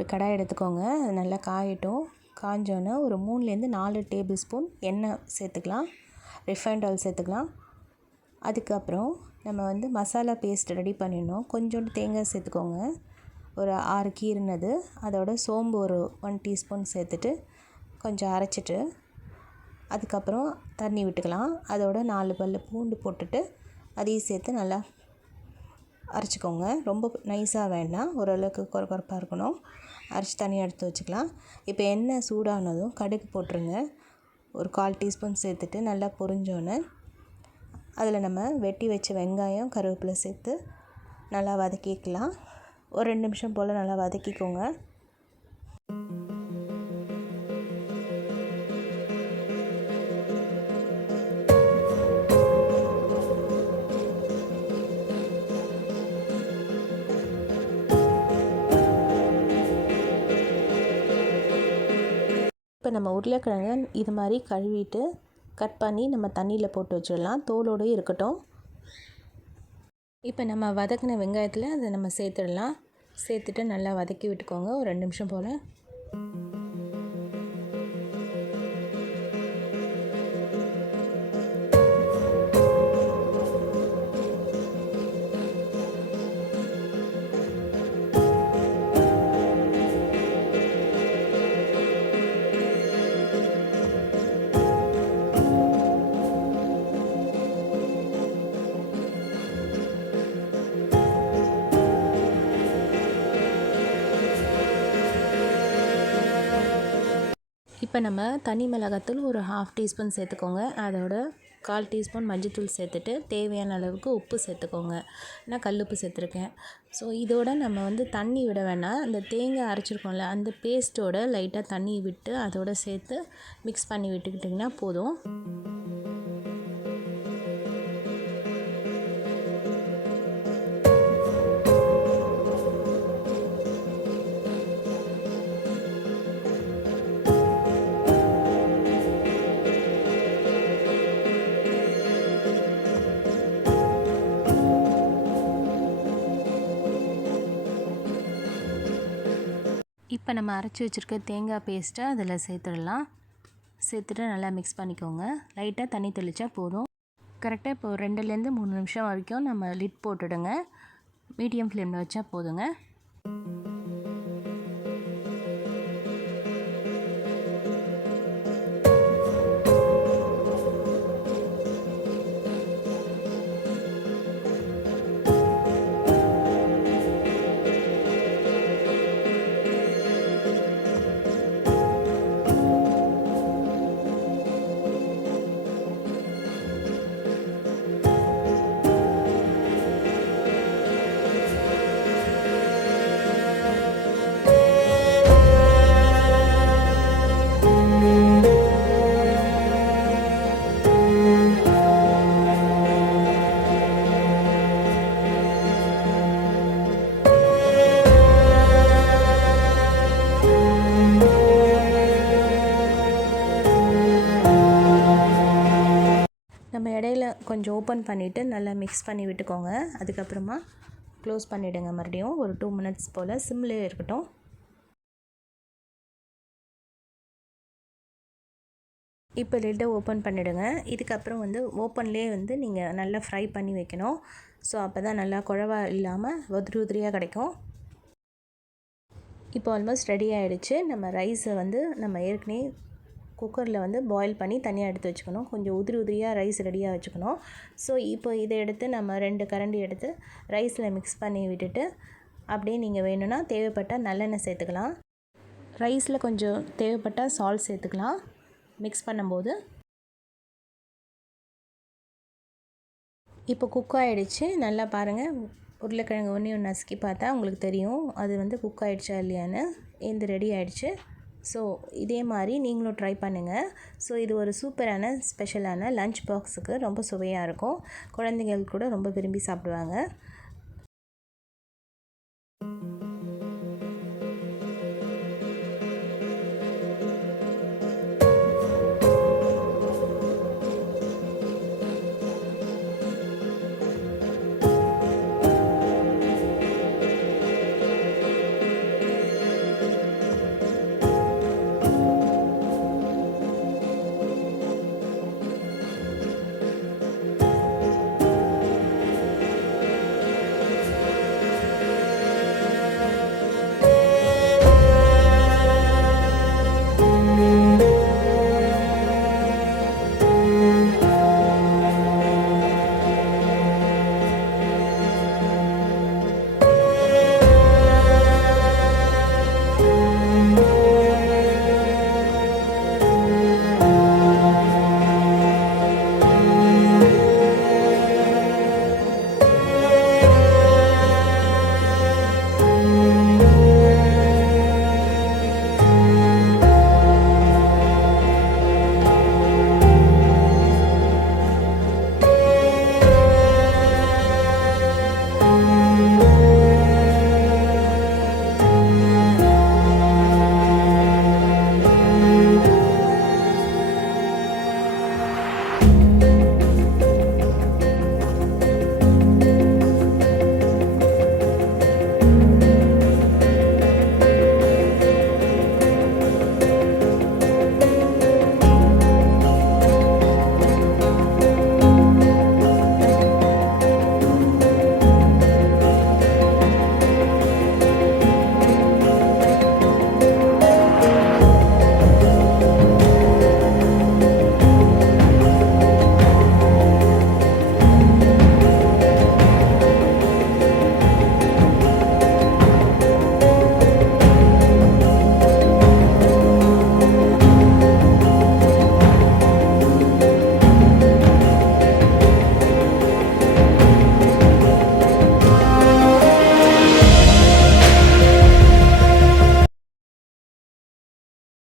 ஒரு கடாய் எடுத்துக்கோங்க. அது நல்லா காயட்டும். காஞ்சோன்னே ஒரு 3லேருந்து 4 டேபிள் ஸ்பூன் எண்ணெய் சேர்த்துக்கலாம். ரிஃபைண்ட் ஆயில் சேர்த்துக்கலாம். அதுக்கப்புறம் நம்ம மசாலா பேஸ்ட் ரெடி பண்ணிடணும். கொஞ்சோண்டு தேங்காய் சேர்த்துக்கோங்க. ஒரு 6 கீறுனது. அதோட சோம்பு ஒரு 1 டீஸ்பூன் சேர்த்துட்டு கொஞ்சம் அரைச்சிட்டு அதுக்கப்புறம் தண்ணி விட்டுக்கலாம். அதோட 4 பல் பூண்டு போட்டுட்டு அதையும் சேர்த்து நல்லா அரைச்சிக்கோங்க. ரொம்ப நைஸாக வேண்டாம், ஓரளவுக்கு கொரகொரப்பாக இருக்கணும். அரைச்சி தனியாக எடுத்து வச்சுக்கலாம். இப்போ எண்ணெய் சூடானதும் கடுகு போட்டுருங்க. ஒரு 1/4 டீஸ்பூன் சேர்த்துட்டு நல்லா பொரிஞ்சோன்னே அதில் நம்ம வெட்டி வச்ச வெங்காயம் கருவேப்பிலை சேர்த்து நல்லா வதக்கிக்கலாம். ஒரு 2 நிமிஷம் போல் நல்லா வதக்கிக்கோங்க. இப்போ நம்ம உருளைக்கிழங்கு இது மாதிரி கழுவிட்டு கட் பண்ணி நம்ம தண்ணியில் போட்டு வச்சிடலாம். தோலோடு இருக்கட்டும். இப்போ நம்ம வதக்கின வெங்காயத்தில் அதை நம்ம சேர்த்துடலாம். சேர்த்துட்டு நல்லா வதக்கி விட்டுக்கோங்க ஒரு 2 நிமிஷம் போல். இப்போ நம்ம தனி மிளகாத்தூள் ஒரு 1/2 டீஸ்பூன் சேர்த்துக்கோங்க. அதோட 1/4 டீஸ்பூன் மஞ்சள்தூள் சேர்த்துட்டு தேவையான அளவுக்கு உப்பு சேர்த்துக்கோங்க. நான் கல் உப்பு சேர்த்துருக்கேன். ஸோ இதோட நம்ம தண்ணி விட வேணாம். அந்த தேங்காய் அரைச்சிருக்கோம்ல அந்த பேஸ்ட்டோட லைட்டாக தண்ணி விட்டு அதோட சேர்த்து மிக்ஸ் பண்ணி விட்டுக்கிட்டிங்கன்னா போதும். இப்போ நம்ம அரைச்சி வச்சுருக்க தேங்காய் பேஸ்ட்டை அதில் சேர்த்துடலாம். சேர்த்துட்டு நல்லா மிக்ஸ் பண்ணிக்கோங்க. லைட்டாக தண்ணி தெளித்தா போதும். கரெக்டாக இப்போ 2லேருந்து 3 நிமிஷம் வரைக்கும் நம்ம லிட் போட்டுடுங்க. மீடியம் ஃப்ளேமில் வச்சா போதுங்க. நம்ம இடையில கொஞ்சம் ஓப்பன் பண்ணிவிட்டு நல்லா மிக்ஸ் பண்ணி விட்டுக்கோங்க. அதுக்கப்புறமா க்ளோஸ் பண்ணிவிடுங்க. மறுபடியும் ஒரு 2 மினிட்ஸ் போல் சிம்லேயே இருக்கட்டும். இப்போ லிட்டை ஓப்பன் பண்ணிவிடுங்க. இதுக்கப்புறம் ஓப்பன்லேயே நீங்கள் நல்லா ஃப்ரை பண்ணி வைக்கணும். ஸோ அப்போ தான் நல்லா குழவா இல்லாமல் உதிரியாக கிடைக்கும். இப்போ ஆல்மோஸ்ட் ரெடி ஆகிடுச்சு. நம்ம ரைஸை நம்ம ஏற்கனவே குக்கரில் பாயில் பண்ணி தனியாக எடுத்து வச்சுக்கணும். கொஞ்சம் உதிரியாக ரைஸ் ரெடியாக வச்சுக்கணும். ஸோ இப்போ இதை எடுத்து நம்ம 2 கரண்டி எடுத்து ரைஸில் மிக்ஸ் பண்ணி விட்டுட்டு அப்படியே நீங்கள் வேணும்னா தேவைப்பட்டால் நல்லெண்ணெய் சேர்த்துக்கலாம். ரைஸில் கொஞ்சம் தேவைப்பட்டால் சால்ட் சேர்த்துக்கலாம் மிக்ஸ் பண்ணும்போது. இப்போ குக் ஆகிடுச்சு. நல்லா பாருங்கள், உருளைக்கிழங்கு ஒன்று நசுக்கி பார்த்தா உங்களுக்கு தெரியும் அது குக் ஆகிடுச்சா இல்லையான்னு. இது ரெடி ஆகிடுச்சு. ஸோ இதே மாதிரி நீங்களும் ட்ரை பண்ணுங்கள். ஸோ இது ஒரு சூப்பரான ஸ்பெஷலான லஞ்ச் பாக்ஸுக்கு ரொம்ப சுவையாக இருக்கும். குழந்தைகள் கூட ரொம்ப விரும்பி சாப்பிடுவாங்க.